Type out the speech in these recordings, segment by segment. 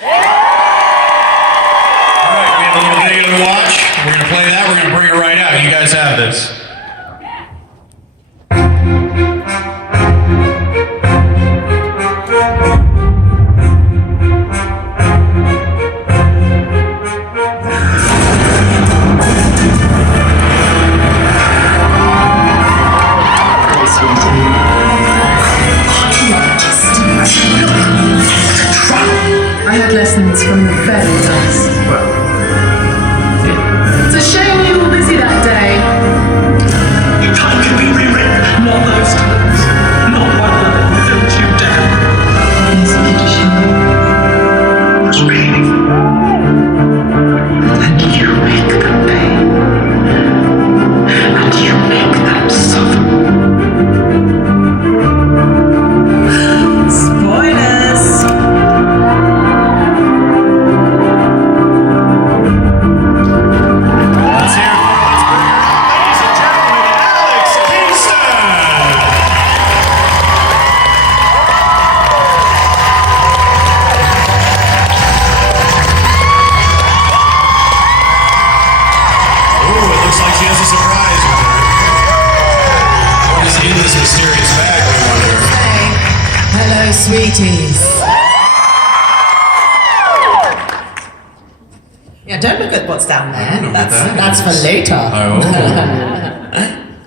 All right, we have a little video to watch. We're going to play that. We're going to bring it right out. You guys have this. I had lessons from the very best. It's a shame you were busy that day. Time can be rewritten. Not those times. Not one line. Don't you dare. Yes, Peter What's pain? And you make them pay. And you make them suffer. Spoilers! Let's hear it. Let's bring her out, ladies and gentlemen, Alex Kingston. Ooh, it looks like she has a surprise with her. What is in this mysterious bag, I wonder? Hello, sweeties. Yeah, don't look at what's down there. know what that That's is. for later.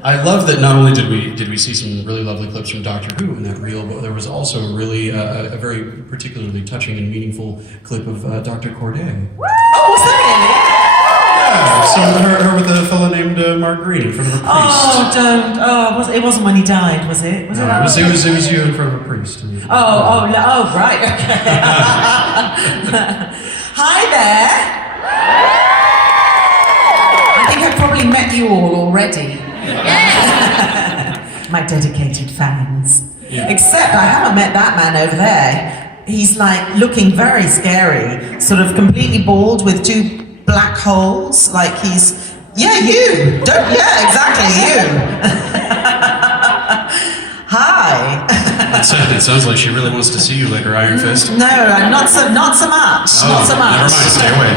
I love that not only did we see some really lovely clips from Doctor Who in that reel, but there was also really a very particularly touching and meaningful clip of Dr. Corday. Oh, was that Yeah, so her with a fellow named Mark Green in front of a priest. really? Oh, don't. Oh, it wasn't when he died, was it? Was it? No, it was you in front of a priest. Oh, right. Okay. Hi there. I think I've probably met you all already. My dedicated fans. Yeah. Except I haven't met that man over there. He's like looking very scary, sort of completely bald with two black holes, like he's, you. Exactly, you. Hi. It sounds like she really wants to see you like her iron fist. No, not so much. Not so much. Never mind, stay away.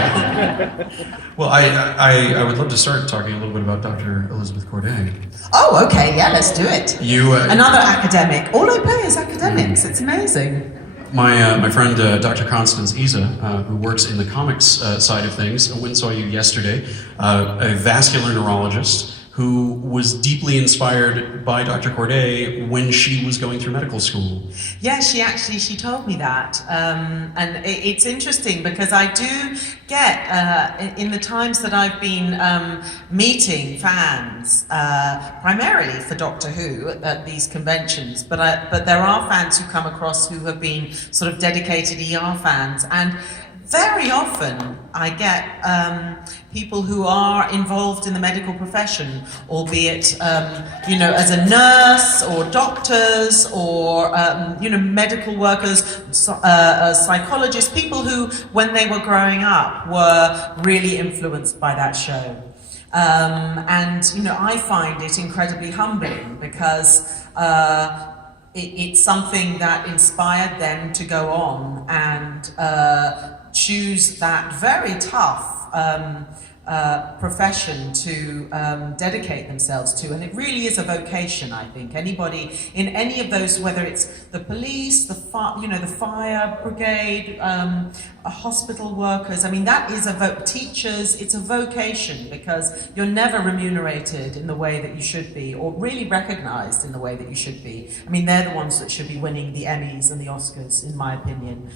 Well, I would love to start talking a little bit about Dr. Elizabeth Corday. Oh, okay, yeah, let's do it. You, Another academic. All I play is academics. It's amazing. My friend Dr. Constance Isa, who works in the comics side of things, went and saw you yesterday, a vascular neurologist who was deeply inspired by Dr. Corday when she was going through medical school. Yeah, she told me that, and it's interesting because I do get in the times that I've been meeting fans, primarily for Doctor Who at these conventions, but there are fans who come across who have been sort of dedicated ER fans, and very often I get people who are involved in the medical profession, albeit as a nurse or doctors or medical workers, psychologists, people who, when they were growing up, were really influenced by that show. I find it incredibly humbling because it's something that inspired them to go on and choose that very tough profession to dedicate themselves to, and it really is a vocation. I think anybody in any of those, whether it's the police, the fire brigade, hospital workers. I mean, that is teachers. It's a vocation because you're never remunerated in the way that you should be, or really recognised in the way that you should be. I mean, they're the ones that should be winning the Emmys and the Oscars, in my opinion.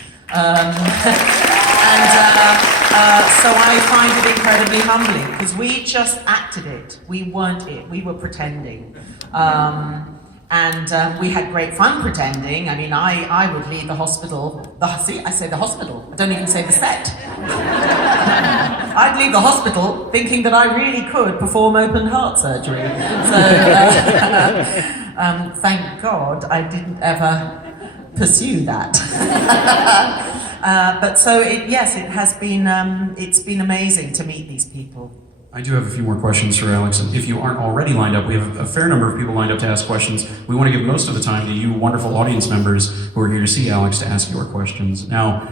So I find it incredibly humbling because we just acted it. We weren't it. We were pretending. We had great fun pretending. I mean, I would leave the hospital. I say the hospital. I don't even say the set. I'd leave the hospital thinking that I really could perform open heart surgery. So thank God I didn't ever pursue that. It has been it's been amazing to meet these people. I do have a few more questions for Alex, and if you aren't already lined up, we have a fair number of people lined up to ask questions. We want to give most of the time to you wonderful audience members who are here to see Alex to ask your questions. Now,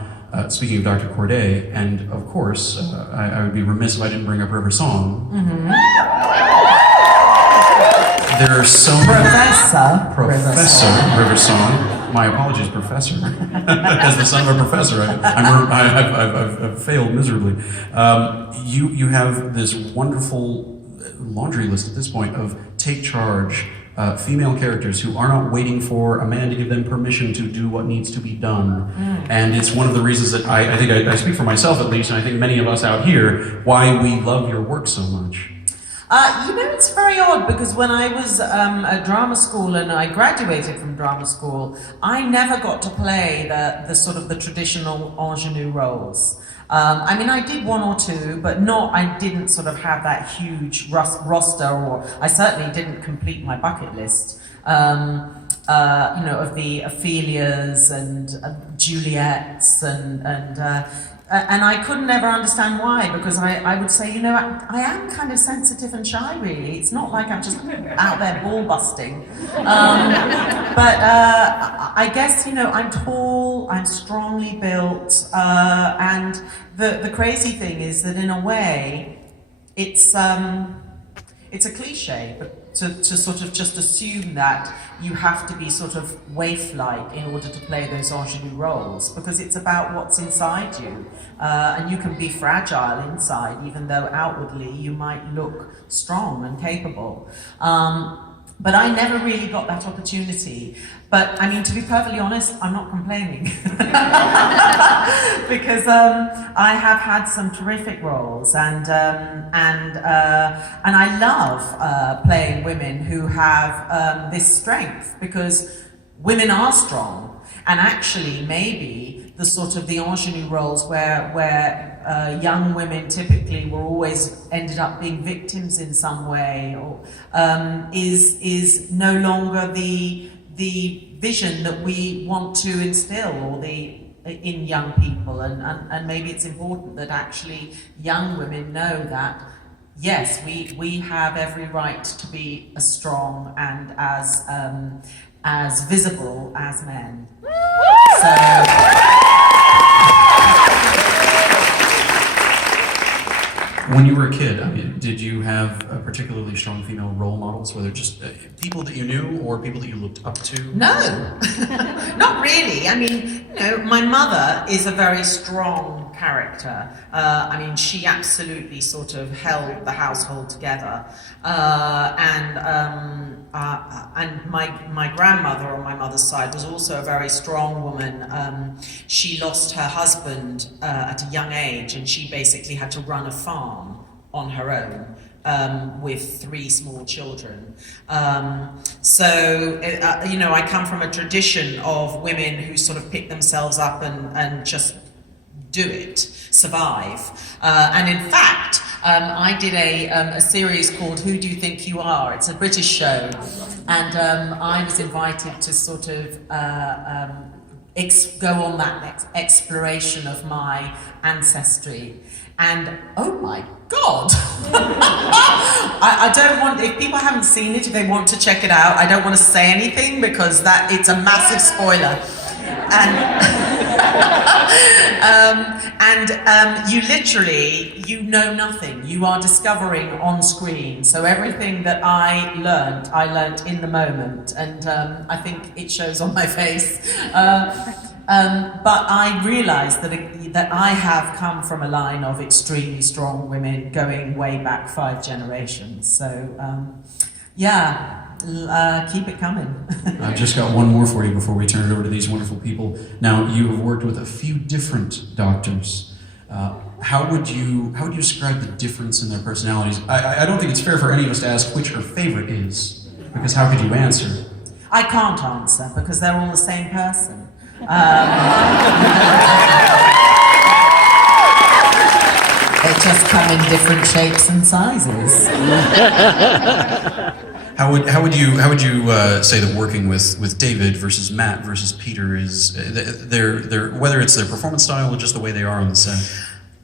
speaking of Dr. Corday, and of course, I would be remiss if I didn't bring up River Song. There are so many... Professor River Song. My apologies, Professor. As the son of a professor, I've failed miserably. You have this wonderful laundry list at this point of take charge, female characters who are not waiting for a man to give them permission to do what needs to be done. And it's one of the reasons that I think I speak for myself at least, and I think many of us out here, why we love your work so much. It's very odd because when I was at drama school and I graduated from drama school, I never got to play the sort of the traditional ingenue roles. I did one or two, but I didn't sort of have that huge roster, or I certainly didn't complete my bucket list, of the Ophelias and Juliets and I couldn't ever understand why, because I would say, I am kind of sensitive and shy, really. It's not like I'm just out there ball busting. I guess, I'm tall, I'm strongly built, and the crazy thing is that in a way, it's a cliche, but to sort of just assume that you have to be sort of waif-like in order to play those ingenue roles, because it's about what's inside you, and you can be fragile inside, even though outwardly you might look strong and capable. But I never really got that opportunity. But to be perfectly honest, I'm not complaining. Because I have had some terrific roles, and I love playing women who have this strength, because women are strong, and actually maybe the sort of the ingenue roles where young women typically were always ended up being victims in some way, or is no longer the vision that we want to instill, or in young people, and maybe it's important that actually young women know that yes, we have every right to be as strong and as visible as men. So. When you were a kid, did you have particularly strong female role models, whether just people that you knew or people that you looked up to? No, not really. My mother is a very strong character. She absolutely sort of held the household together. And my grandmother on my mother's side was also a very strong woman. She lost her husband at a young age, and she basically had to run a farm on her own with 3 small children. I come from a tradition of women who sort of pick themselves up and just do it, survive. And in fact, I did a series called Who Do You Think You Are? It's a British show, and I was invited to sort of go on that exploration of my ancestry. And oh my God! I don't want, if people haven't seen it, if they want to check it out, I don't want to say anything because it's a massive spoiler. You literally, you know nothing. You are discovering on screen. So everything that I learnt in the moment, and I think it shows on my face. But I realised that I have come from a line of extremely strong women going way back 5 generations. So, keep it coming. I've just got one more for you before we turn it over to these wonderful people. Now, you have worked with a few different doctors. How would you describe the difference in their personalities? I don't think it's fair for any of us to ask which her favorite is, because how could you answer? I can't answer because they're all the same person. They just come in different shapes and sizes. How would you say that working with David versus Matt versus Peter is their whether it's their performance style or just the way they are on the set?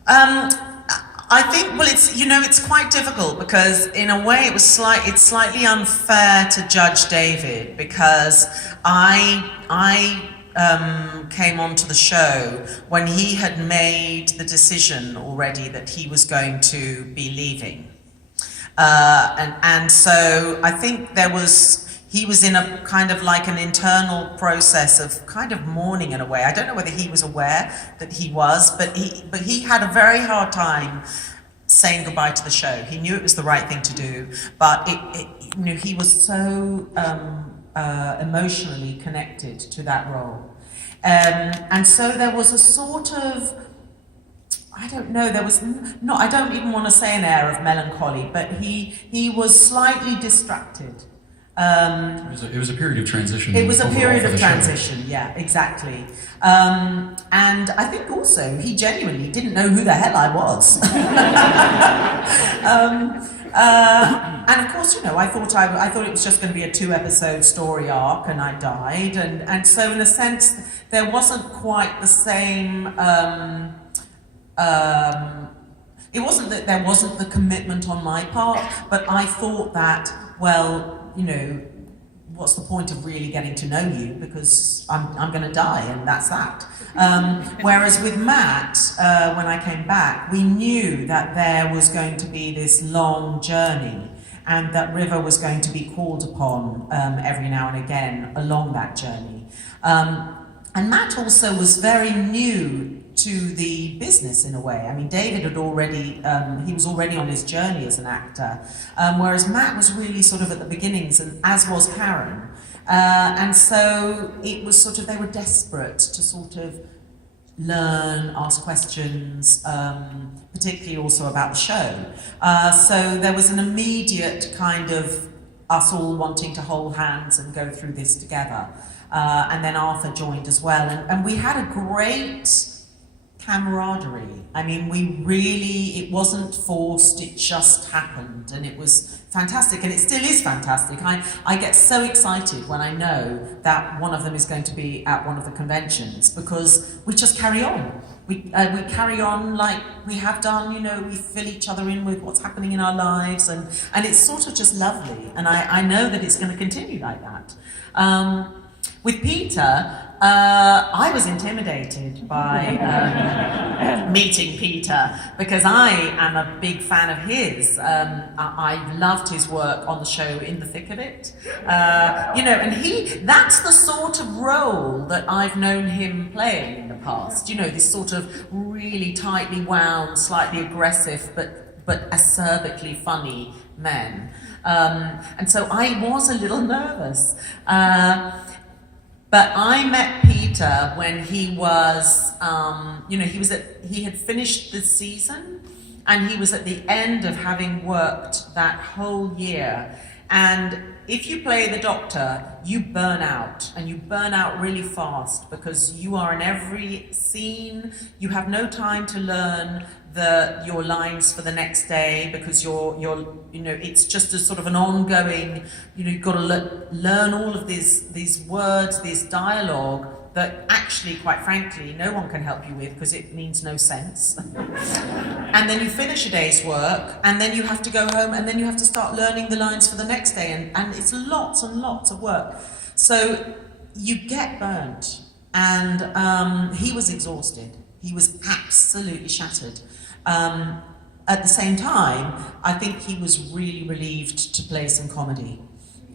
I think it's quite difficult because in a way it's slightly unfair to judge David because I came onto the show when he had made the decision already that he was going to be leaving. And so I think he was in a kind of like an internal process of kind of mourning in a way. I don't know whether he was aware that he was, but he had a very hard time saying goodbye to the show. He knew it was the right thing to do, but he was so emotionally connected to that role. And so there was a sort of, I don't know, there was not, I don't even want to say an air of melancholy, but he was slightly distracted. It was a period of transition. It was a period for of the show. transition, yeah, exactly. And I think also he genuinely didn't know who the hell I was. And of course, I thought it was just going to be a 2-episode story arc, and I died, and so in a sense there wasn't quite the same. It wasn't that there wasn't the commitment on my part, but I thought that, well, what's the point of really getting to know you, because I'm going to die, and that's that. Whereas with Matt, when I came back, we knew that there was going to be this long journey, and that River was going to be called upon every now and again along that journey. And Matt also was very new to the business in a way. I mean, David had already, he was already on his journey as an actor, whereas Matt was really sort of at the beginnings, and as was Karen. And so it was sort of, they were desperate to sort of learn, ask questions, particularly also about the show. So there was an immediate kind of us all wanting to hold hands and go through this together. And then Arthur joined as well. And we had a great camaraderie. I mean, it wasn't forced, it just happened, and it was fantastic, and it still is fantastic. I get so excited when I know that one of them is going to be at one of the conventions, because we just carry on. We carry on like we have done, we fill each other in with what's happening in our lives, and it's sort of just lovely, and I know that it's going to continue like that. With Peter, I was intimidated by meeting Peter, because I am a big fan of his. I loved his work on the show In the Thick of It. And that's the sort of role that I've known him playing in the past. This sort of really tightly wound, slightly aggressive, but acerbically funny man. And so I was a little nervous. But I met Peter when he was, he had finished the season, and he was at the end of having worked that whole year. And if you play the Doctor, you burn out, and you burn out really fast, because you are in every scene. You have no time to learn your lines for the next day, because it's just a sort of an ongoing, you've got to learn all of these words, this dialogue that actually, quite frankly, no one can help you with, because it means no sense. And then you finish a day's work, and then you have to go home, and then you have to start learning the lines for the next day, and it's lots and lots of work. So you get burnt, and he was exhausted. He was absolutely shattered. At the same time, I think he was really relieved to play some comedy.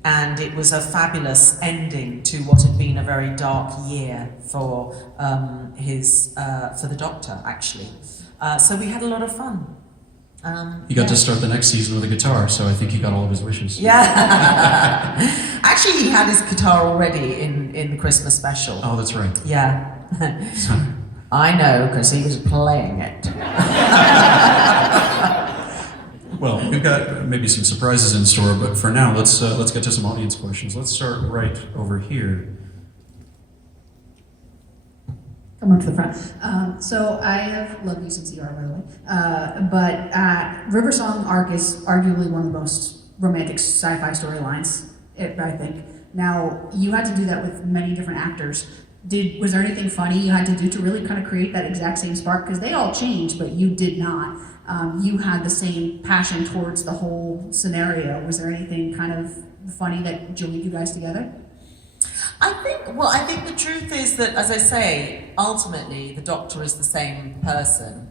And it was a fabulous ending to what had been a very dark year for the Doctor, actually. So we had a lot of fun. He got to start the next season with a guitar, so I think he got all of his wishes. Yeah. Actually, he had his guitar already in the Christmas special. Oh, that's right. Yeah. I know, because he was playing it. Well, we've got maybe some surprises in store, but for now, let's get to some audience questions. Let's start right over here. Come up to the front. So I have loved you since ER, by the way. But River Song arc is arguably one of the most romantic sci-fi storylines, I think. Now, you had to do that with many different actors. Was there anything funny you had to do to really kind of create that exact same spark? Because they all changed, but you did not. You had the same passion towards the whole scenario. Was there anything kind of funny that joined you guys together? I think the truth is that, as I say, ultimately the Doctor is the same person.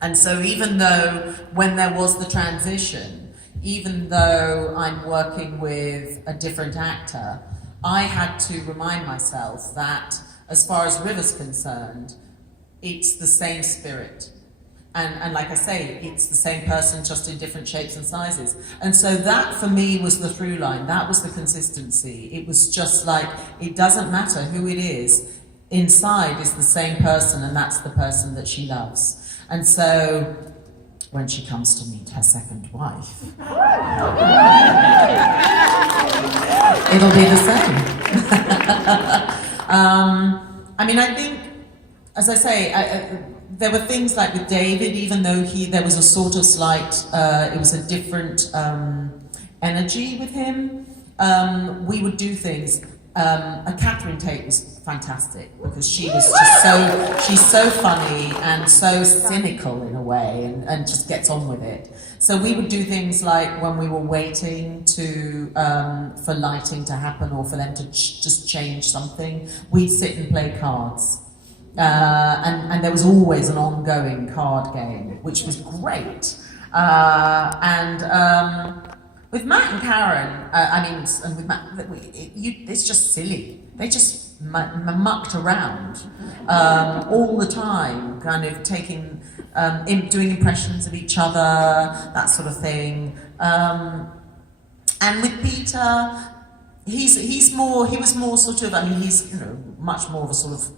And so even though when there was the transition, even though I'm working with a different actor, I had to remind myself that as far as River's concerned, it's the same spirit. And like I say, it's the same person, just in different shapes and sizes. And so that for me was the through line, that was the consistency. It was just like, it doesn't matter who it is, inside is the same person, and that's the person that she loves. And so when she comes to meet her second wife, it'll be the same. I mean, I think, as I say, there were things like with David, even though there was a sort of slight, it was a different energy with him. We would do things. Catherine Tate was fantastic because she was just she's so funny and so cynical in a way, and just gets on with it. So we would do things like when we were waiting for lighting to happen or for them to just change something, we'd sit and play cards. And there was always an ongoing card game, which was great. With Matt and Karen, and with Matt, it's just silly. They just mucked around all the time, kind of taking, doing impressions of each other, that sort of thing. And with Peter, he was more sort of, he's much more of a sort of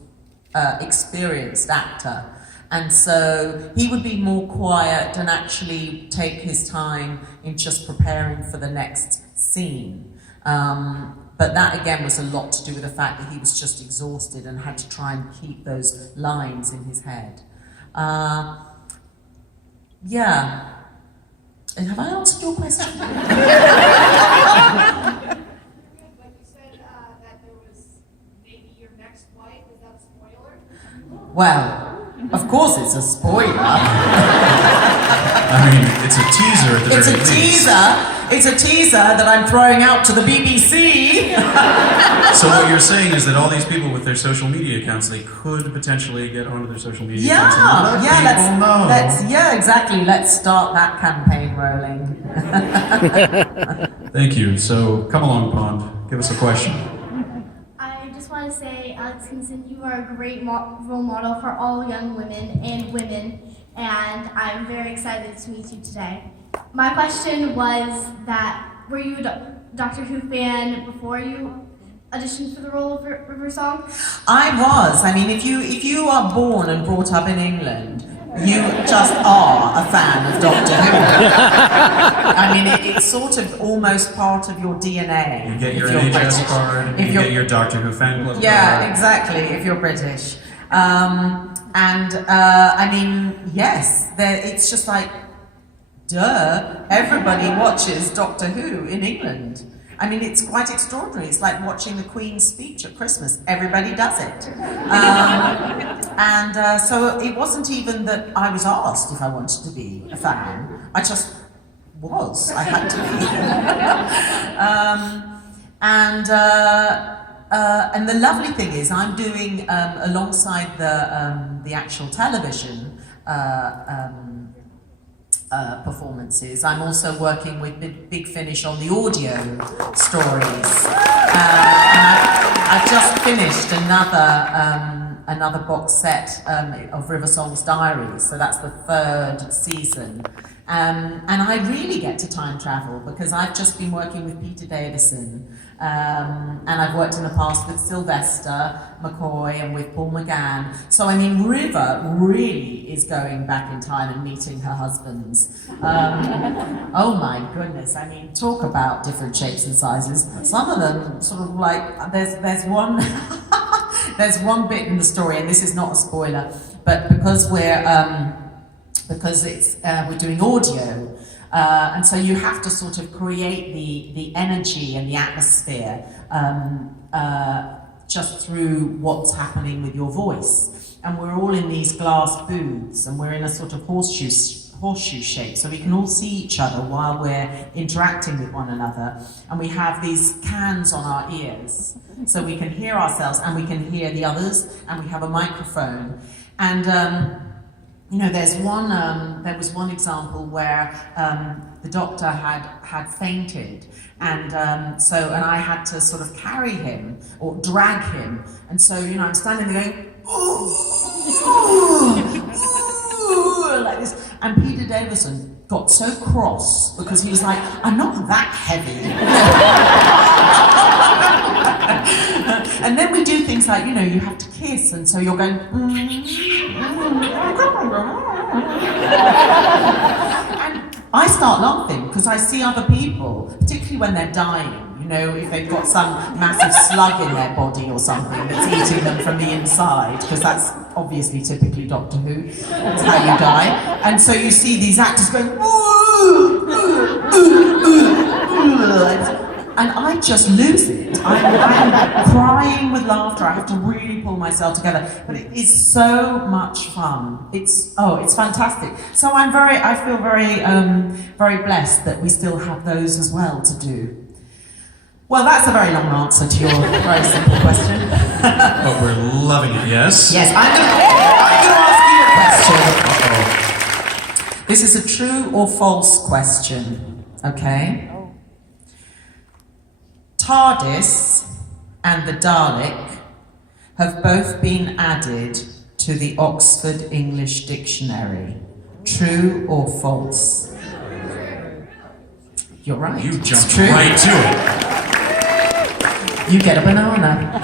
experienced actor, and so he would be more quiet and actually take his time in just preparing for the next scene. But that again was a lot to do with the fact that he was just exhausted and had to try and keep those lines in his head. Yeah. And have I answered your question? Well, of course it's a spoiler. I mean, it's a teaser at the very least. It's a teaser that I'm throwing out to the BBC. So what you're saying is that all these people with their social media accounts, they could potentially get onto their social media accounts and let people know. Exactly. Let's start that campaign rolling. Thank you. So come along, Pond. Give us a question. I just want to say, Alex Hinson, you are a great role model for all young women, and I'm very excited to meet you today. My question was that, were you a Doctor Who fan before you auditioned for the role of River Song? I was. I mean, if you are born and brought up in England, you just are a fan of Doctor Who. I mean, it's sort of almost part of your DNA. You get your NHS card, you get your Doctor Who fan club card. Yeah, exactly, if you're British. I mean, yes, it's just like, duh, everybody watches Doctor Who in England. I mean, it's quite extraordinary. It's like watching the Queen's speech at Christmas. Everybody does it. So it wasn't even that I was asked if I wanted to be a fan. I just was. I had to be. And the lovely thing is, I'm doing, alongside the actual television performances, I'm also working with Big Finish on the audio stories. I've just finished another box set of River Song's Diaries, so that's the 3rd season. And I really get to time travel because I've just been working with Peter Davison, and I've worked in the past with Sylvester McCoy and with Paul McGann. So I mean, River really is going back in time and meeting her husbands. Oh my goodness, I mean, talk about different shapes and sizes. Some of them sort of like, there's one there's one bit in the story, and this is not a spoiler, but because we're doing audio, and so you have to sort of create the energy and the atmosphere just through what's happening with your voice. And we're all in these glass booths, and we're in a sort of horseshoe horseshoe shape, so we can all see each other while we're interacting with one another. And we have these cans on our ears, so we can hear ourselves and we can hear the others, and we have a microphone. And you know, there was one example where the doctor had fainted, and and I had to sort of carry him or drag him, and so, you know, I'm standing there going, ooh, like this, and Peter Davison got so cross because he was like, I'm not that heavy. And then we do things like, you know, you have to kiss, and so you're going, and I start laughing because I see other people, particularly when they're dying, you know, if they've got some massive slug in their body or something that's eating them from the inside, because that's obviously typically Doctor Who, that's how you die. And so you see these actors going, and I just lose it. I'm crying with laughter. I have to really pull myself together. But it is so much fun. It's fantastic. So I feel very blessed that we still have those as well to do. Well, that's a very long answer to your very simple question. But we're loving it, yes? Yes, I'm going to ask you a question. This is a true or false question, okay? TARDIS and the Dalek have both been added to the Oxford English Dictionary. True or false? You're right. You it's jumped true. right to it. You get a banana.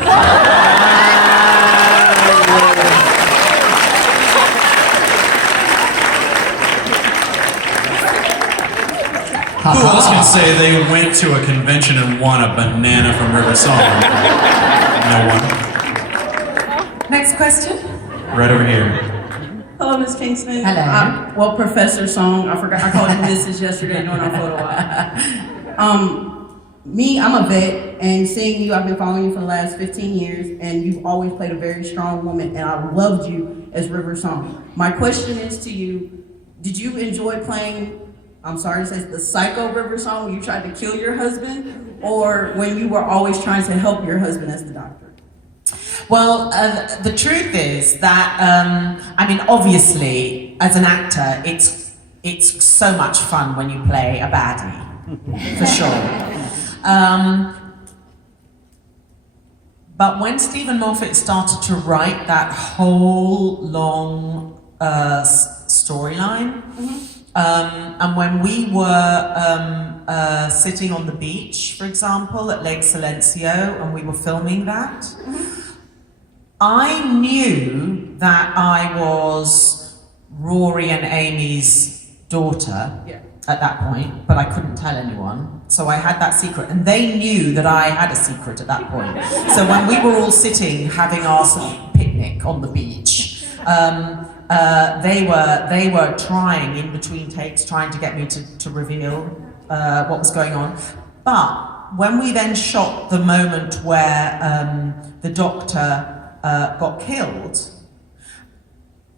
Who else can say they went to a convention and won a banana from River Song? No one. Next question. Right over here. Hello, Miss Kingston. Hello. Well, Professor Song. I forgot. I called you Mrs. yesterday during our photo op. I'm a vet, and seeing you, I've been following you for the last 15 years, and you've always played a very strong woman, and I loved you as River Song. My question is to you: did you enjoy playing? I'm sorry to say, the psycho River Song when you tried to kill your husband, or when you were always trying to help your husband as the doctor? Well, the truth is that, I mean, obviously, as an actor, it's so much fun when you play a baddie, for sure. But when Stephen Moffat started to write that whole long storyline, and when we were sitting on the beach, for example, at Lake Silencio, and we were filming that, I knew that I was Rory and Amy's daughter at that point, but I couldn't tell anyone. So I had that secret, and they knew that I had a secret at that point. So when we were all sitting having our sort of picnic on the beach, they were trying in between takes, trying to get me to reveal what was going on. But when we then shot the moment where the doctor got killed,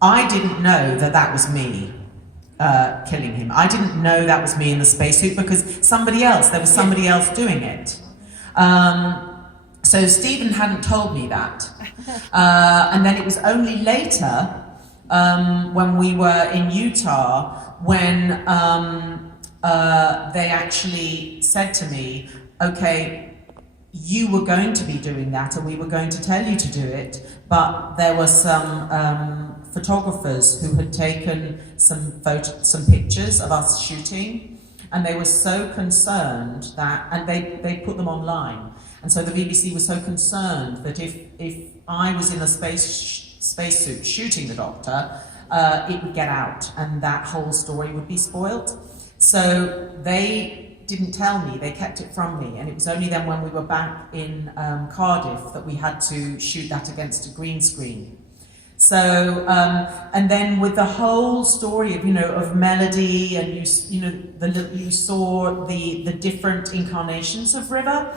I didn't know that was me killing him. I didn't know that was me in the spacesuit because there was somebody else doing it. So Stephen hadn't told me that. And then it was only later, when we were in Utah, when they actually said to me, okay, you were going to be doing that, and we were going to tell you to do it, but there were some photographers who had taken some pictures of us shooting, and they were so concerned that, and they put them online, and so the BBC was so concerned that if I was in a spacesuit shooting the doctor, it would get out, and that whole story would be spoilt. So they didn't tell me, they kept it from me, and it was only then when we were back in Cardiff that we had to shoot that against a green screen. So, and then with the whole story of, of Melody, and you saw the different incarnations of River.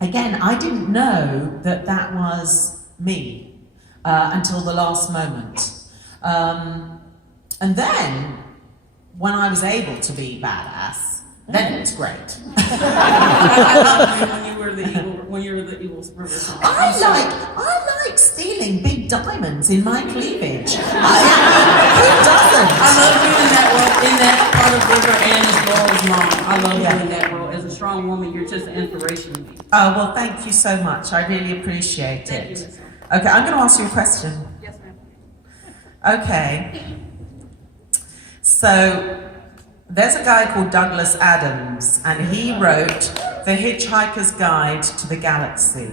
Again, I didn't know that was me until the last moment. And then, when I was able to be badass, then it was great. when you were the Eagles River song. I like stealing big diamonds in my cleavage. Who doesn't? I love being in that part of River and as well as Mom. I love doing that role. As a strong woman, you're just an inspiration to me. Oh, well, thank you so much. I really appreciate Thank you, it. Miss. Okay, I'm going to ask you a question. Yes, ma'am. Okay. So, there's a guy called Douglas Adams, and he wrote The Hitchhiker's Guide to the Galaxy.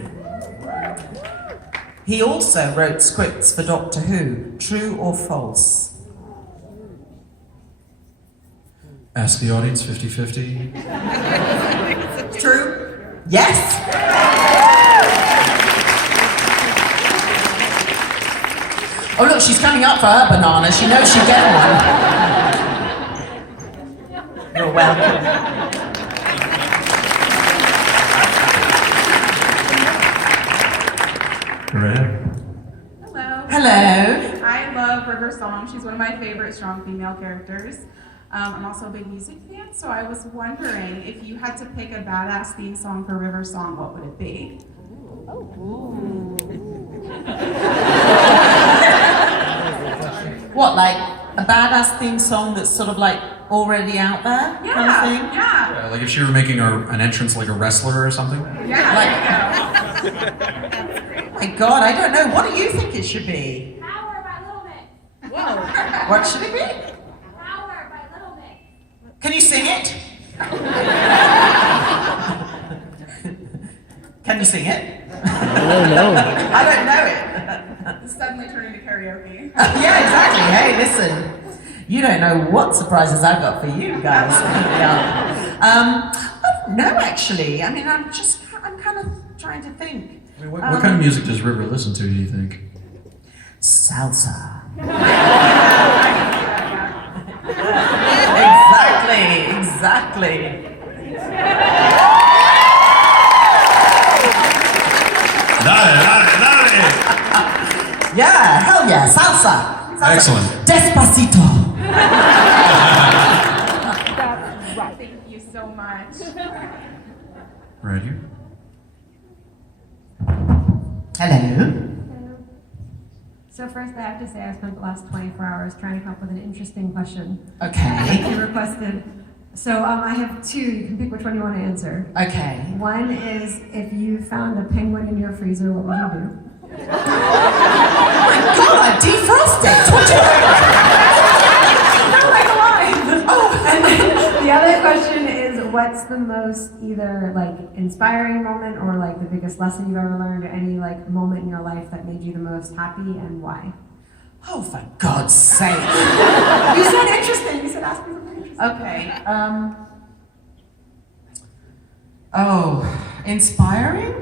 He also wrote scripts for Doctor Who. True or false? Ask the audience 50-50. True? Yes? Oh, look, she's coming up for her banana. She knows she'll get one. You're welcome. Correct. Hello. Hello. I love River Song. She's one of my favorite strong female characters. I'm also a big music fan, so I was wondering if you had to pick a badass theme song for River Song, what would it be? What, like a badass theme song that's sort of like already out there kind of thing? Yeah. Like if she were making an entrance like a wrestler or something? Yeah. There you go. My God, I don't know. What do you think it should be? Power by Little Mix. What should it be? Power by Little Mix. Can you sing it? Can you sing it? I don't know it. Suddenly turning to karaoke. Yeah, exactly. Hey, listen. You don't know what surprises I've got for you guys. Yeah. I don't know, actually. I mean, I'm kind of trying to think. I mean, what kind of music does River listen to, do you think? Salsa. Exactly. Dale. Yeah, hell yeah, salsa. Excellent. Despacito. Thank you so much. Right here. Hello. So first, I have to say I spent the last 24 hours trying to come up with an interesting question Okay. that you requested. So I have two. You can pick which one you want to answer. Okay. One is if you found a penguin in your freezer, what would you do? God, I defrosted. What do No, like alive. Oh, and then the other question is, what's the most either like inspiring moment or like the biggest lesson you've ever learned, or any like moment in your life that made you the most happy, and why? Oh, for God's sake. You said interesting. You said ask me something interesting. Okay. Inspiring?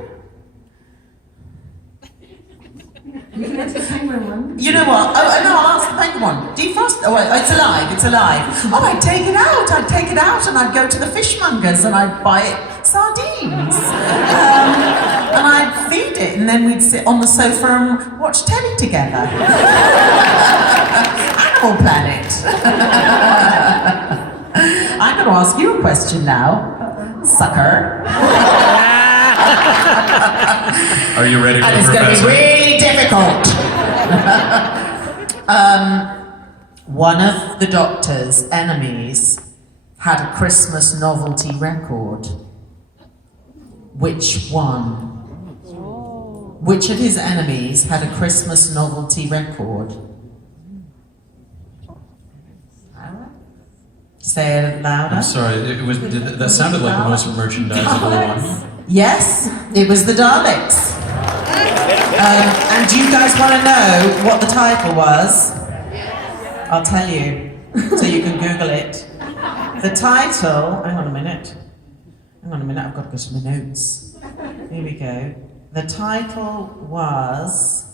You can answer the penguin one. You know what? Oh, no, I'll answer the penguin one. Defrost? Oh, it's alive. It's alive. Oh, I'd take it out. I'd take it out and I'd go to the fishmongers and I'd buy it sardines. And I'd feed it and then we'd sit on the sofa and watch telly together. Animal Planet. I'm going to ask you a question now, sucker. Are you ready for And the it's going to be professor? really difficult. One of the Doctor's enemies had a Christmas novelty record. Which one? Which of his enemies had a Christmas novelty record? Say it louder. I'm sorry, that sounded like the most merchandisable one. Yes, it was the Daleks. And do you guys want to know what the title was? I'll tell you, so you can Google it. The title, hang on a minute, I've got to go to my notes. Here we go. The title was,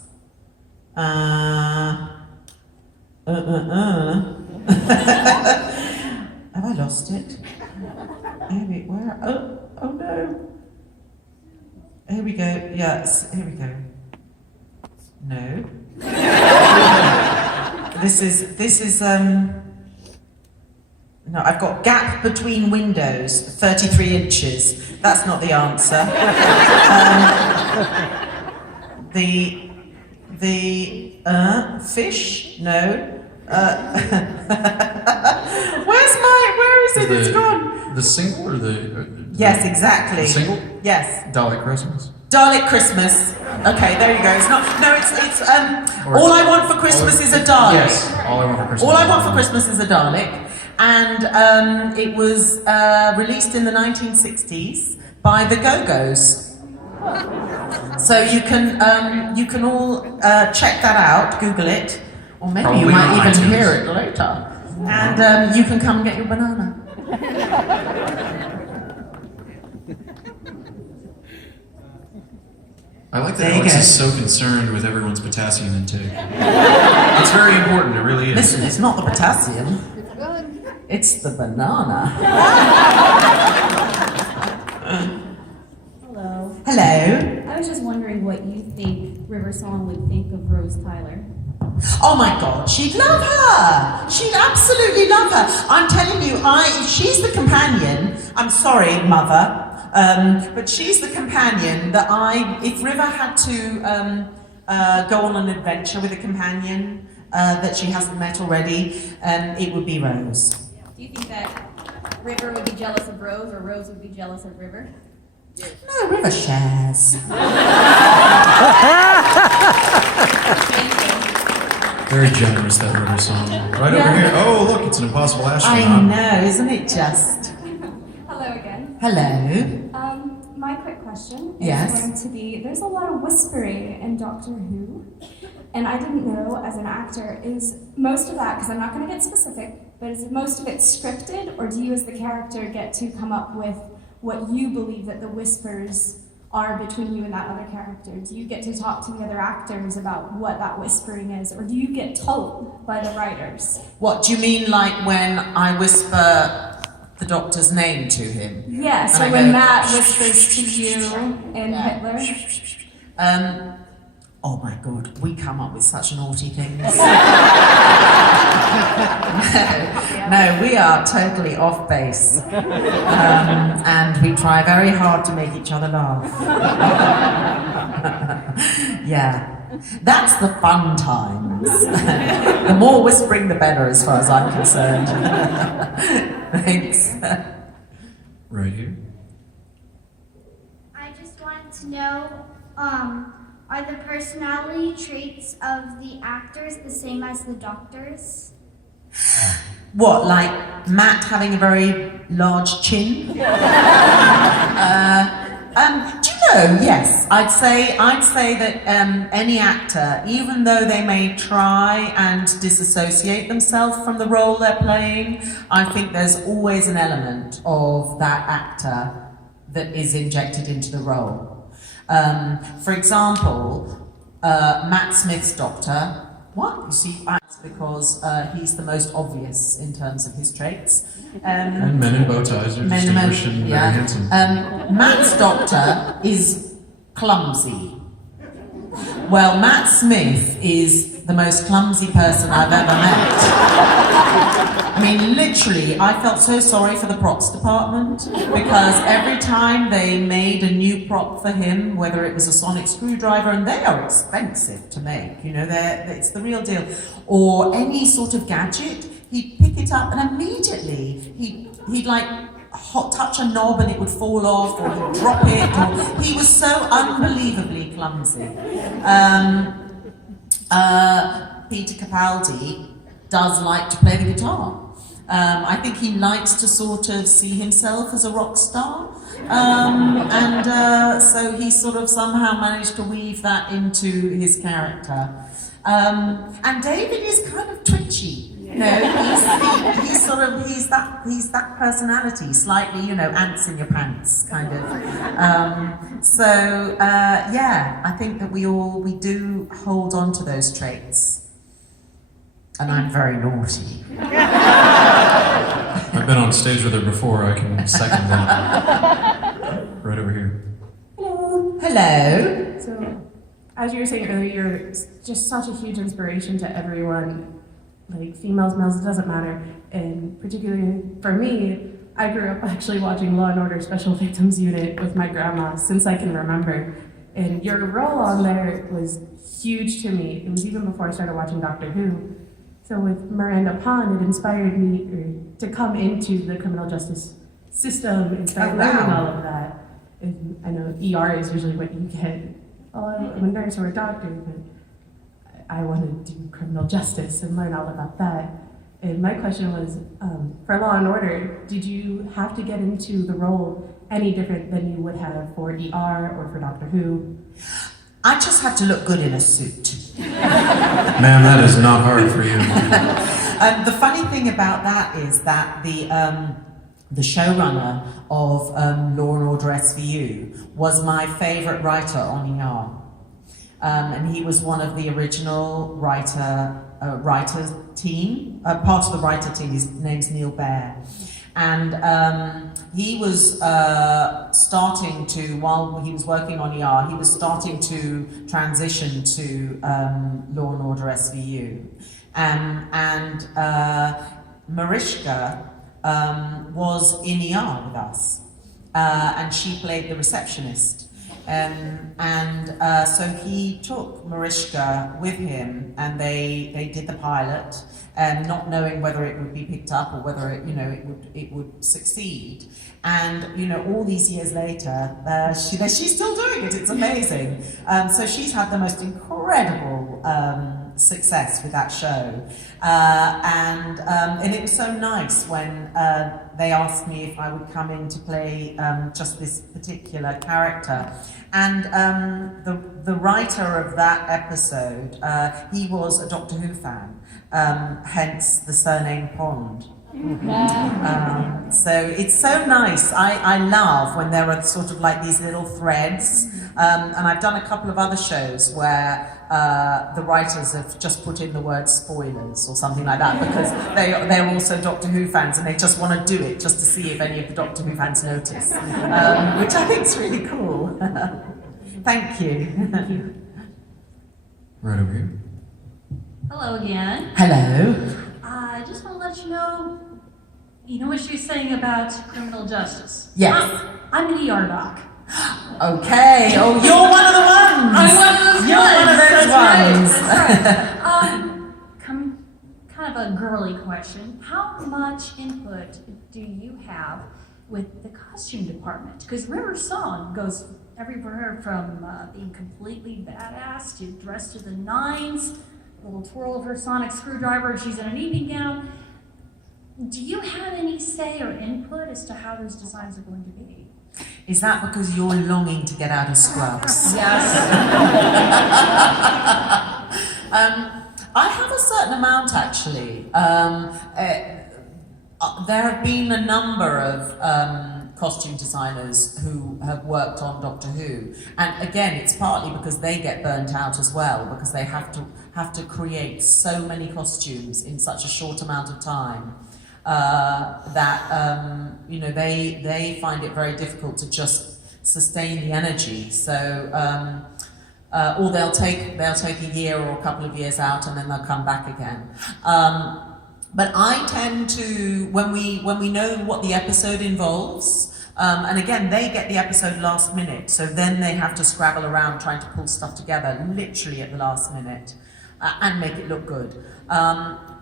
Have I lost it? Where? Oh no. Here we go. Yes, here we go. No. This is no, I've got gap between windows, 33 inches. That's not the answer. The fish? No. Where is it? It's gone. The single or the? Yes, exactly. The single? Yes. Dalek Christmas. Dalek Christmas. Okay, there you go. It's not. No, it's all I want for Christmas is a Dalek. Yes, all I want for Christmas. All I want for Christmas is a Dalek, and it was released in the 1960s by the Go-Go's. So you can all check that out, Google it, or maybe Probably you might on even iTunes. hear it later, and you can come and get your banana. I like There that you Alex go. is so concerned with everyone's potassium intake. It's very important, it really is. Listen, it's not the potassium, it's the banana. Hello. Hello. I was just wondering what you think River Song would think of Rose Tyler. Oh my God, she'd love her. She'd absolutely love her. I'm telling you, if she's the companion. I'm sorry, mother, but she's the companion that if River had to go on an adventure with a companion that she hasn't met already, it would be Rose. Do you think that River would be jealous of Rose or Rose would be jealous of River? No, River shares. Very generous, that River Song. Right over here. Oh, look, it's an impossible I astronaut. know, isn't it just? Hello again. Hello. My quick question is Yes. going to be, there's a lot of whispering in Doctor Who, and I didn't know as an actor, is most of that, because I'm not going to get specific, but is most of it scripted, or do you as the character get to come up with what you believe that the whispers are between you and that other character? Do you get to talk to the other actors about what that whispering is, or do you get told by the writers? What do you mean, like when I whisper the Doctor's name to him? Yeah, so And I when go, Matt whispers to you in Hitler. Oh my God, we come up with such naughty things. No, we are totally off base. And we try very hard to make each other laugh. Yeah. That's the fun times. The more whispering, the better, as far as I'm concerned. Thanks. Right here. I just wanted to know, are the personality traits of the actors the same as the doctors? What, like Matt having a very large chin? Do you know? Yes, I'd say that any actor, even though they may try and disassociate themselves from the role they're playing, I think there's always an element of that actor that is injected into the role. For example, Matt Smith's Doctor. What? You see, that's because he's the most obvious in terms of his traits. And men in bow ties are distinguished and very handsome. Matt's Doctor is clumsy. Well, Matt Smith is the most clumsy person I've ever met. I mean, literally, I felt so sorry for the props department because every time they made a new prop for him, whether it was a sonic screwdriver, and they are expensive to make, you know, it's the real deal, or any sort of gadget, he'd pick it up and immediately he'd like touch a knob and it would fall off, or he'd drop it, or he was so unbelievably clumsy. Peter Capaldi does like to play the guitar. I think he likes to sort of see himself as a rock star. So he sort of somehow managed to weave that into his character. And David is kind of twitchy. You know, he's that personality, slightly, you know, ants in your pants, kind of. Yeah, I think that we do hold on to those traits. And I'm very naughty. I've been on stage with her before, I can second that. Right over here. Hello. Hello. So, as you were saying earlier, you're just such a huge inspiration to everyone like females, males, it doesn't matter. And particularly for me, I grew up actually watching Law and Order Special Victims Unit with my grandma since I can remember. And your role on there was huge to me. It was even before I started watching Doctor Who. So with Miranda Pond, it inspired me to come into the criminal justice system and start learning all of that. And I know ER is usually what you get a nurse or a doctor, but I wanted to do criminal justice and learn all about that. And my question was, for Law and Order, did you have to get into the role any different than you would have for ER or for Doctor Who? I just had to look good in a suit. Ma'am, that is not hard for you. The funny thing about that is that the showrunner of Law and Order SVU was my favourite writer on ER. And he was one of the original writers team, part of the writer team. His name's Neil Baer. And he was starting to, while he was working on ER, he was starting to transition to Law and Order SVU. And Mariska was in ER with us, and she played the receptionist. So he took Mariska with him, and they did the pilot, not knowing whether it would be picked up or whether it would succeed. And all these years later, she's still doing it. It's amazing. So she's had the most incredible success with that show, and it was so nice when they asked me if I would come in to play just this particular character. And the writer of that episode, he was a Doctor Who fan, hence the surname Pond. So it's so nice. I love when there are sort of like these little threads, and I've done a couple of other shows where the writers have just put in the word spoilers or something like that, because they're also Doctor Who fans and they just want to do it just to see if any of the Doctor Who fans notice, which I think is really cool. Thank you. Right over here. Hello again. Hello. I just want to let you know what she was saying about criminal justice. Yes. I'm an ER doc. Okay. Oh, you're one of the ones. I'm one of those You're ones. one of those ones. That's right. Kind of a girly question. How much input do you have with the costume department? Because River Song goes everywhere from being completely badass to dressed to the nines, a little twirl of her sonic screwdriver, and she's in an evening gown. Do you have any say or input as to how those designs are going to be? Is that because you're longing to get out of Scrubs? Yes. I have a certain amount, actually. There have been a number of costume designers who have worked on Doctor Who, and again, it's partly because they get burnt out as well, because they have to create so many costumes in such a short amount of time. That they find it very difficult to just sustain the energy. So, or they'll take a year or a couple of years out, and then they'll come back again. But I tend to, when we know what the episode involves, and again, they get the episode last minute, so then they have to scrabble around trying to pull stuff together, literally at the last minute, and make it look good.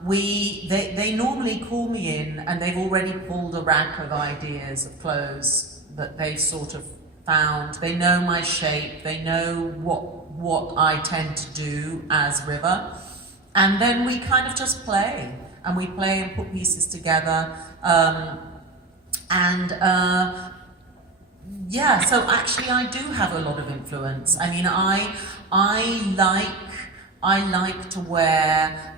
They normally call me in, and they've already pulled a rack of ideas of clothes that they've sort of found. They know my shape, they know what I tend to do as River, and then we kind of just play, and we play and put pieces together, so actually I do have a lot of influence. I mean, I like to wear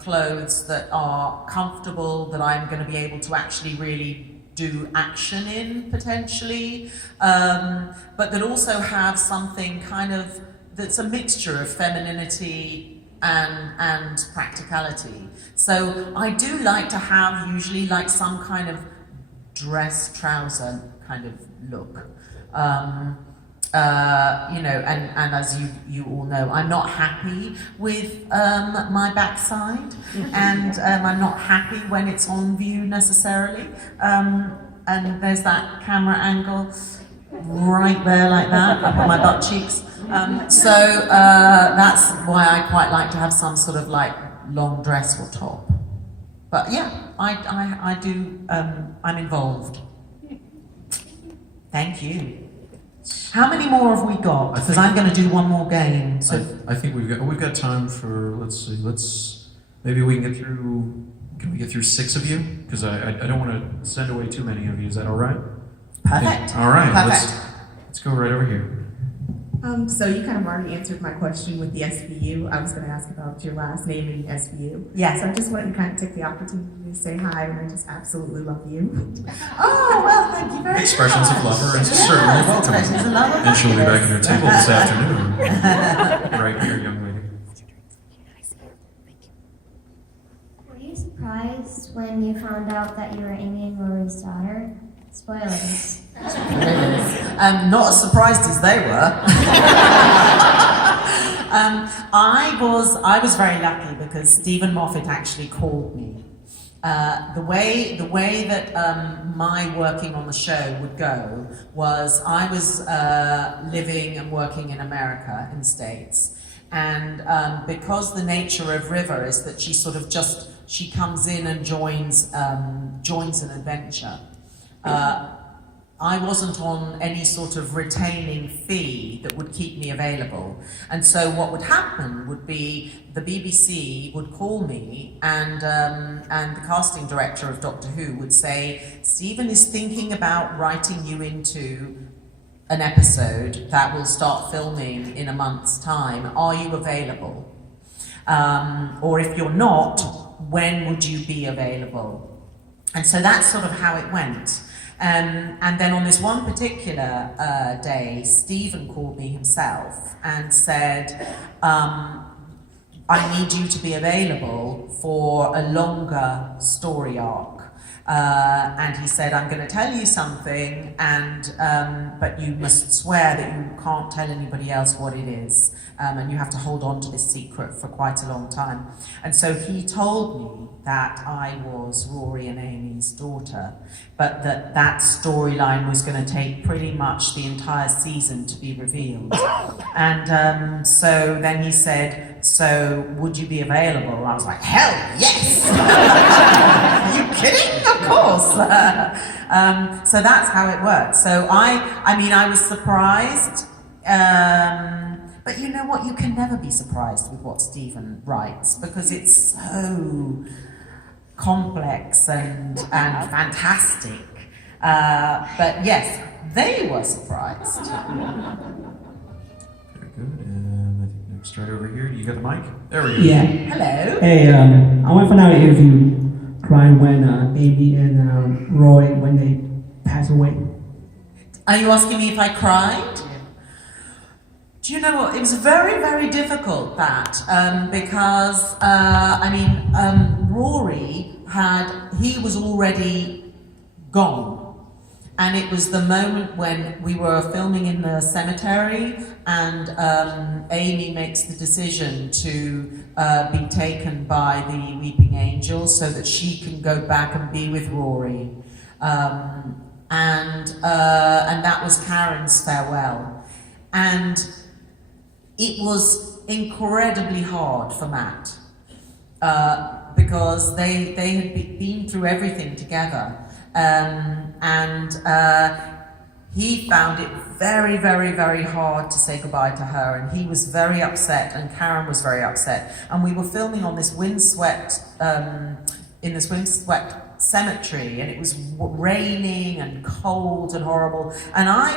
clothes that are comfortable, that I'm going to be able to actually really do action in, potentially, but that also have something kind of that's a mixture of femininity and practicality. So I do like to have usually like some kind of dress trouser kind of look. you know, and as you all know, I'm not happy with my backside, and I'm not happy when it's on view necessarily. And there's that camera angle right there like that, up on my butt cheeks. So that's why I quite like to have some sort of like long dress or top. But yeah, I do, I'm involved. Thank you. How many more have we got? Because I'm going to do one more game. So I think we've got time for, let's see, maybe we can get through. Can we get through 6 of you? Because I don't want to send away too many of you. Is that all right? Perfect. All right. Perfect. Let's go right over here. So you kind of already answered my question with the SVU. I was going to ask about your last name in SVU. Yeah. So I just wanted to kind of take the opportunity to say hi, and I just absolutely love you. Oh, well, thank you very much. Expressions of love are certainly welcome. Expressions of love are And she'll be back at her fabulous. table this afternoon. Right here, young lady. Were you surprised when you found out that you were Amy and Rory's daughter? Spoilers. Not as surprised as they were. I was very lucky because Stephen Moffat actually called me. The way that my working on the show would go was I was living and working in America, in the States, and because the nature of River is that she sort of she comes in and joins an adventure. I wasn't on any sort of retaining fee that would keep me available. And so what would happen would be the BBC would call me and the casting director of Doctor Who would say, Stephen is thinking about writing you into an episode that will start filming in a month's time. Are you available? Or if you're not, when would you be available? And so that's sort of how it went. And then on this one particular day, Stephen called me himself and said, I need you to be available for a longer story arc. And he said, I'm going to tell you something, but you must swear that you can't tell anybody else what it is. And you have to hold on to this secret for quite a long time. And so he told me that I was Rory and Amy's daughter, but that storyline was going to take pretty much the entire season to be revealed. And so then he said, so would you be available? I was like, hell yes! Are you kidding? Of course. So that's how it worked. So I was surprised. But you know what? You can never be surprised with what Stephen writes because it's so complex and fantastic. But yes, they were surprised. Very good. And I think next right over here. You got the mic? There we go. Yeah. Hello. Hey, I want to find out if you cried when Amy and Roy, when they passed away. Are you asking me if I cried? Do you know what? It was very, very difficult because Rory he was already gone, and it was the moment when we were filming in the cemetery, and Amy makes the decision to be taken by the Weeping Angels so that she can go back and be with Rory, and that was Karen's farewell, and it was incredibly hard for Matt because they had been through everything together, and he found it very, very, very hard to say goodbye to her, and he was very upset, and Karen was very upset, and we were filming on this windswept cemetery, and it was raining and cold and horrible, and I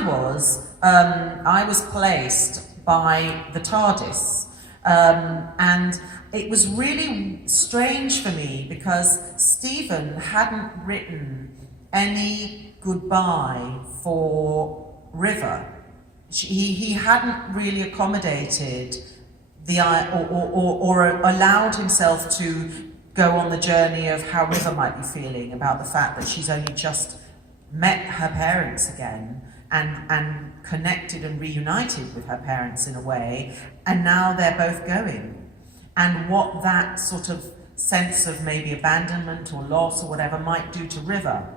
was placed by the TARDIS, and it was really strange for me because Stephen hadn't written any goodbye for River. He hadn't really accommodated or allowed himself to go on the journey of how River might be feeling about the fact that she's only just met her parents again. and connected and reunited with her parents in a way, and now they're both going. And what that sort of sense of maybe abandonment or loss or whatever might do to River.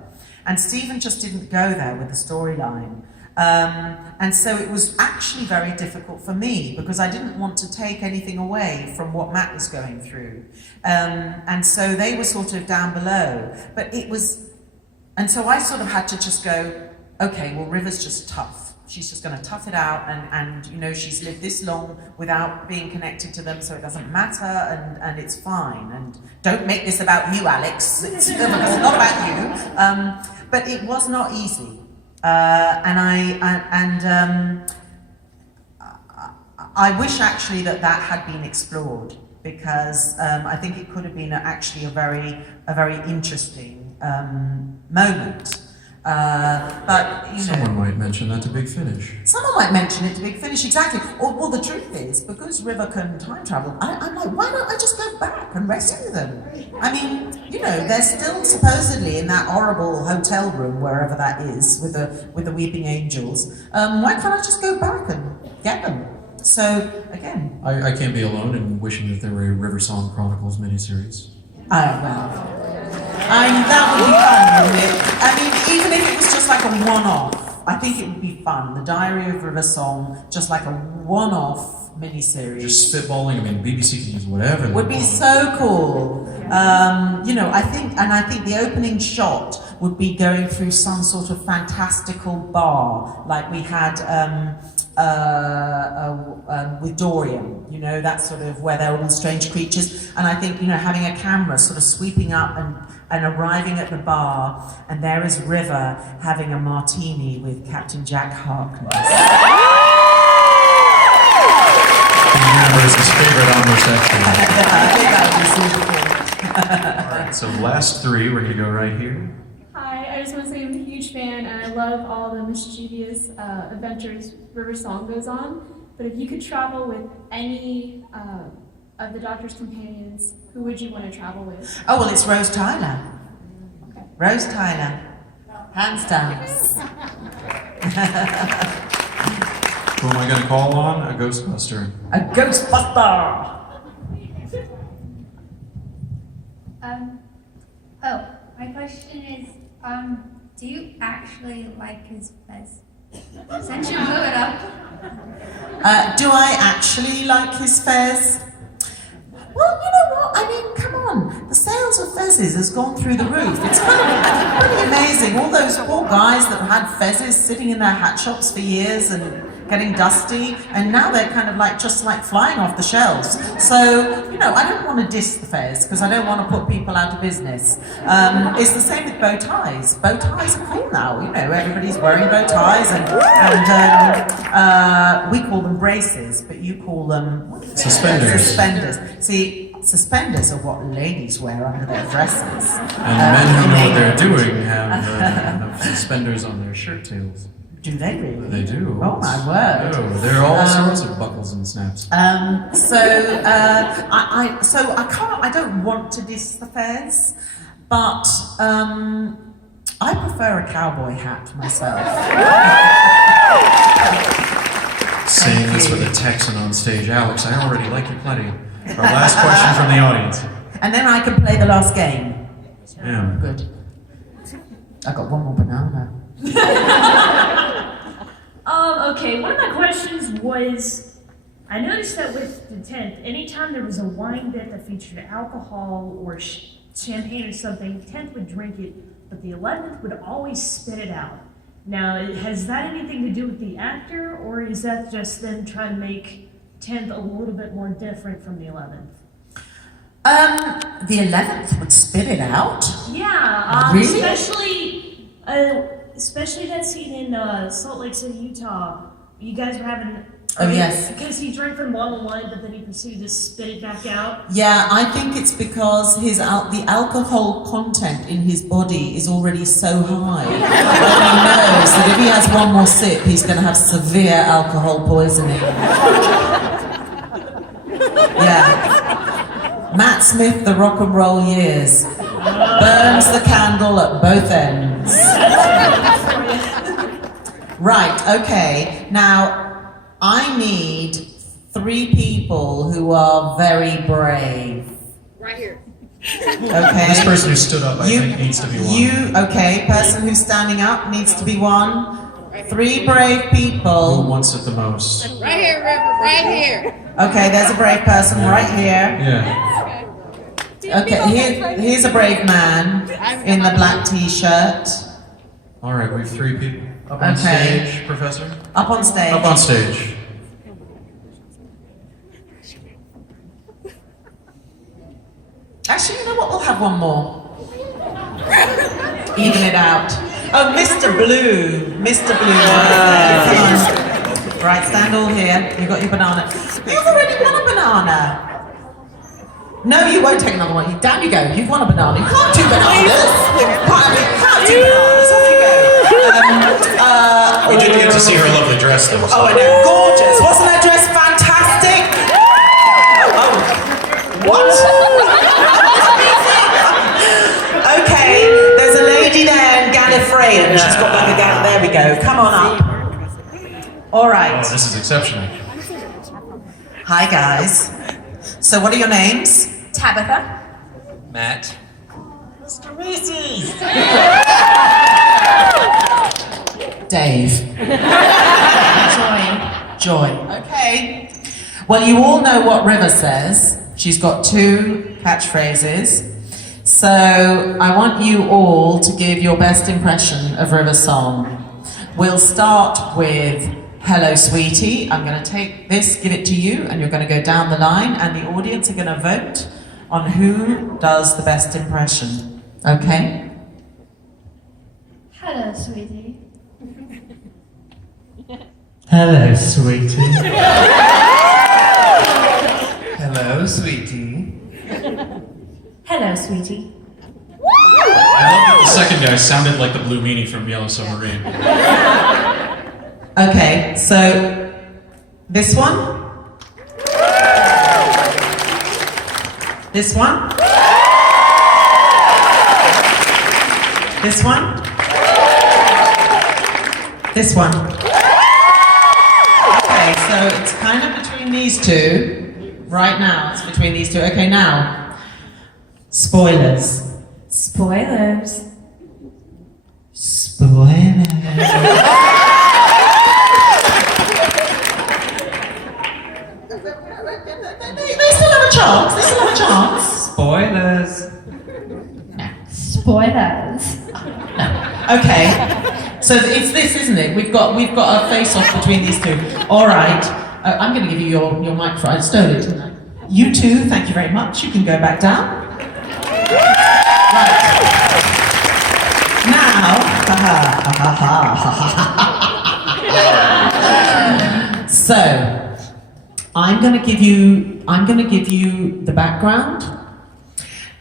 And Stephen just didn't go there with the storyline. And so it was actually very difficult for me because I didn't want to take anything away from what Matt was going through. And so they were sort of down below. But it was, and so I sort of had to just go, okay, well, River's just tough. She's just going to tough it out, and you know, she's lived this long without being connected to them, so it doesn't matter, and it's fine. And don't make this about you, Alex. It's not about you. But it was not easy, I wish actually that had been explored, because I think it could have been actually a very interesting moment. But you know, Someone might mention that to Big Finish. Someone might mention it to Big Finish, exactly. Well, the truth is, because River can time travel, I'm like, why don't I just go back and rescue them? I mean, you know, they're still supposedly in that horrible hotel room, wherever that is, with the weeping angels. Why can't I just go back and get them? So, again... I can't be alone in wishing that there were a River Song Chronicles miniseries. Well... that would be fun, wouldn't it? I mean, even if it was just like a one-off, I think it would be fun. The Diary of River Song, just like a one-off miniseries. Just spitballing, I mean, BBC can use whatever. Would be so cool. You know, I think the opening shot would be going through some sort of fantastical bar, like we had with Dorian, you know, that sort of where they're all strange creatures. And I think, you know, having a camera sort of sweeping up and arriving at the bar, and there is River having a martini with Captain Jack Harkness. The universe's favorite homosexual. I think that would be super cool. All right, so last three, we're gonna go right here. Hi, I just want to say I'm a huge fan and I love all the mischievous adventures River Song goes on. But if you could travel with any of the Doctor's companions, who would you want to travel with? Oh, well, it's Rose Tyler. Okay. Rose Tyler. Hands down. Who am I gonna call on? A Ghostbuster. A Ghostbuster! My question is, do you actually like his fez? Since you blew it up. Do I actually like his fez? Well, you know what? I mean, come on. The sales of fezzes has gone through the roof. It's kind of pretty amazing. All those poor guys that had fezzes sitting in their hat shops for years and getting dusty, and now they're kind of like just like flying off the shelves. So, you know, I don't want to diss the fez because I don't want to put people out of business. It's the same with bow ties. Bow ties are cool now, you know, everybody's wearing bow ties, and we call them braces, but you call them Suspenders. Suspenders. See, suspenders are what ladies wear under their dresses. And the men who know what they're doing have suspenders on their shirt tails. Do they really? They do. Oh my word! Oh, there are all sorts of buckles and snaps. I don't want to diss the fez, but I prefer a cowboy hat myself. Saying this with a Texan on stage, Alex, I already like you plenty. Our last question from the audience. And then I can play the last game. Yeah. Good. I got one more banana. Okay, one of my questions was, I noticed that with the 10th, anytime there was a wine bit that featured alcohol or champagne or something, 10th would drink it, but the 11th would always spit it out. Now, has that anything to do with the actor, or is that just them trying to make 10th a little bit more different from the 11th? The 11th would spit it out? Yeah, Really? Especially that scene in Salt Lake City, Utah. You guys were having... Oh, yes. Because he drank from bottle of wine, but then he proceeded to spit it back out. Yeah, I think it's because the alcohol content in his body is already so high that he knows that if he has one more sip, he's going to have severe alcohol poisoning. Yeah. Matt Smith, the rock and roll years, burns the candle at both ends. Right, okay. Now, I need 3 people who are very brave. Right here. Okay. This person who stood up, I think, needs to be one. Okay, person who's standing up needs to be one. 3 brave people. Who wants it the most? Right here, River, right here. Okay, there's a brave person right here. Yeah. Okay, here's a brave man in the black t-shirt. All right, we have 3 people. Up on Okay. stage, Professor? Up on stage. Up on stage. Actually, you know what? We'll have one more. Even it out. Oh, Mr. Blue. Mr. Blue. Come on. Right, stand all here. You got your banana. You've already won a banana. No, you won't take another one. Down you go. You've won a banana. You can't do bananas. Can't do bananas. Off you go. We didn't get to see her lovely dress, though. Oh, I know. Gorgeous. Wasn't that dress fantastic? Oh. What? Okay, there's a lady there in Gallifreyan. She's got like a gown. There we go. Come on up. All right. Oh, this is exceptional. Hi, guys. So, what are your names? Tabitha. Matt. Mr. Reese's. Dave. Joy. Okay. Well, you all know what River says. She's got 2 catchphrases. So I want you all to give your best impression of River Song. We'll start with Hello, Sweetie. I'm going to take this, give it to you, and you're going to go down the line, and the audience are going to vote on who does the best impression. Okay? Hello, sweetie. Hello, sweetie. Hello, sweetie. Hello, sweetie. I love that the second guy sounded like the Blue Meanie from Yellow Submarine. Okay, so this one. This one. This one. This one. Okay, so it's kind of between these 2. Right now, it's between these 2. Okay, now, spoilers. Spoilers. Spoilers. They still have a chance. They still have a chance. Spoilers. Spoilers. Okay. So it's this, isn't it? We've got a face-off between these 2. All right. I'm going to give you your microphone. I stole it, didn't I? You 2, thank you very much. You can go back down. Right. Now, so I'm going to give you the background,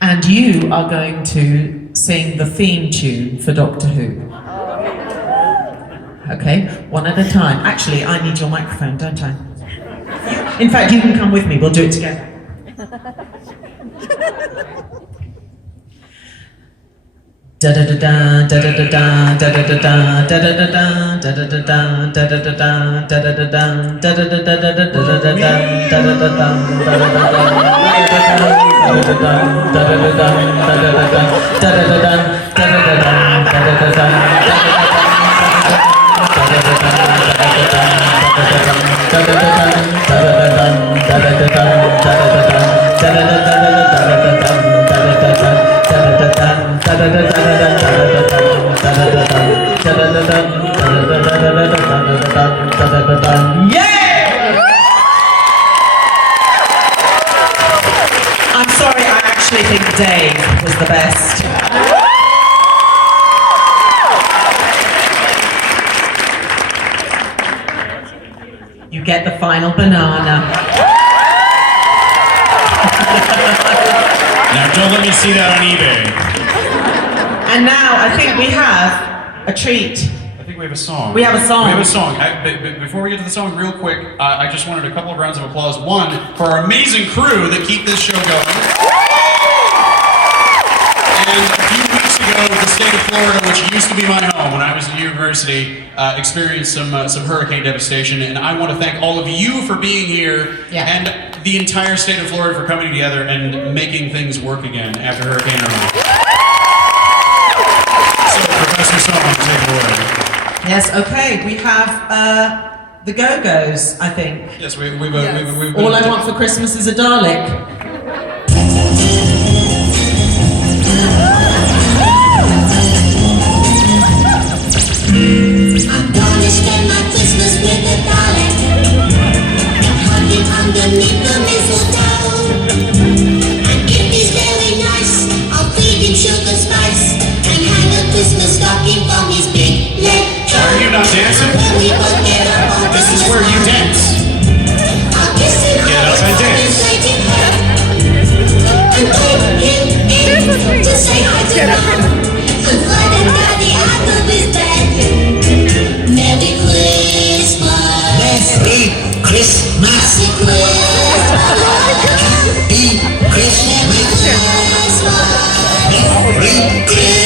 and you are going to sing the theme tune for Doctor Who. Okay, one at a time. Actually, I need your microphone, don't I? In fact, you can come with me. We'll do it together. Da da da da da da da da da da da da da da da da da Yeah! I'm sorry, I actually think Dave was the best. You get the final banana. Now, don't let me see that on eBay. And now I think we have a treat. I think we have a song. We have a song. We have a song. Before we get to the song, real quick, I just wanted a couple of rounds of applause. One, for our amazing crew that keep this show going. And a few weeks ago, the state of Florida, which used to be my home when I was in university, experienced some hurricane devastation, and I want to thank all of you for being here, and the entire state of Florida for coming together and making things work again after Hurricane Irma. So, Professor Song, take it away. Yes, okay, we have the Go-Go's, I think. Yes, we've All I Want for Christmas is a Dalek. I'm gonna spend my Christmas with a Dalek, hugging underneath the mistletoe. And if he's very nice, I'll feed him sugar spice and hang a Christmas stocking from his big leg. Are you not dancing? This is where you dance. I'll kiss him Get up and dance. and take him in to say hi to Mom. And let him daddy out of his bed. Merry Christmas. Merry Christmas. Happy Christmas. Merry Christmas. Merry Christmas.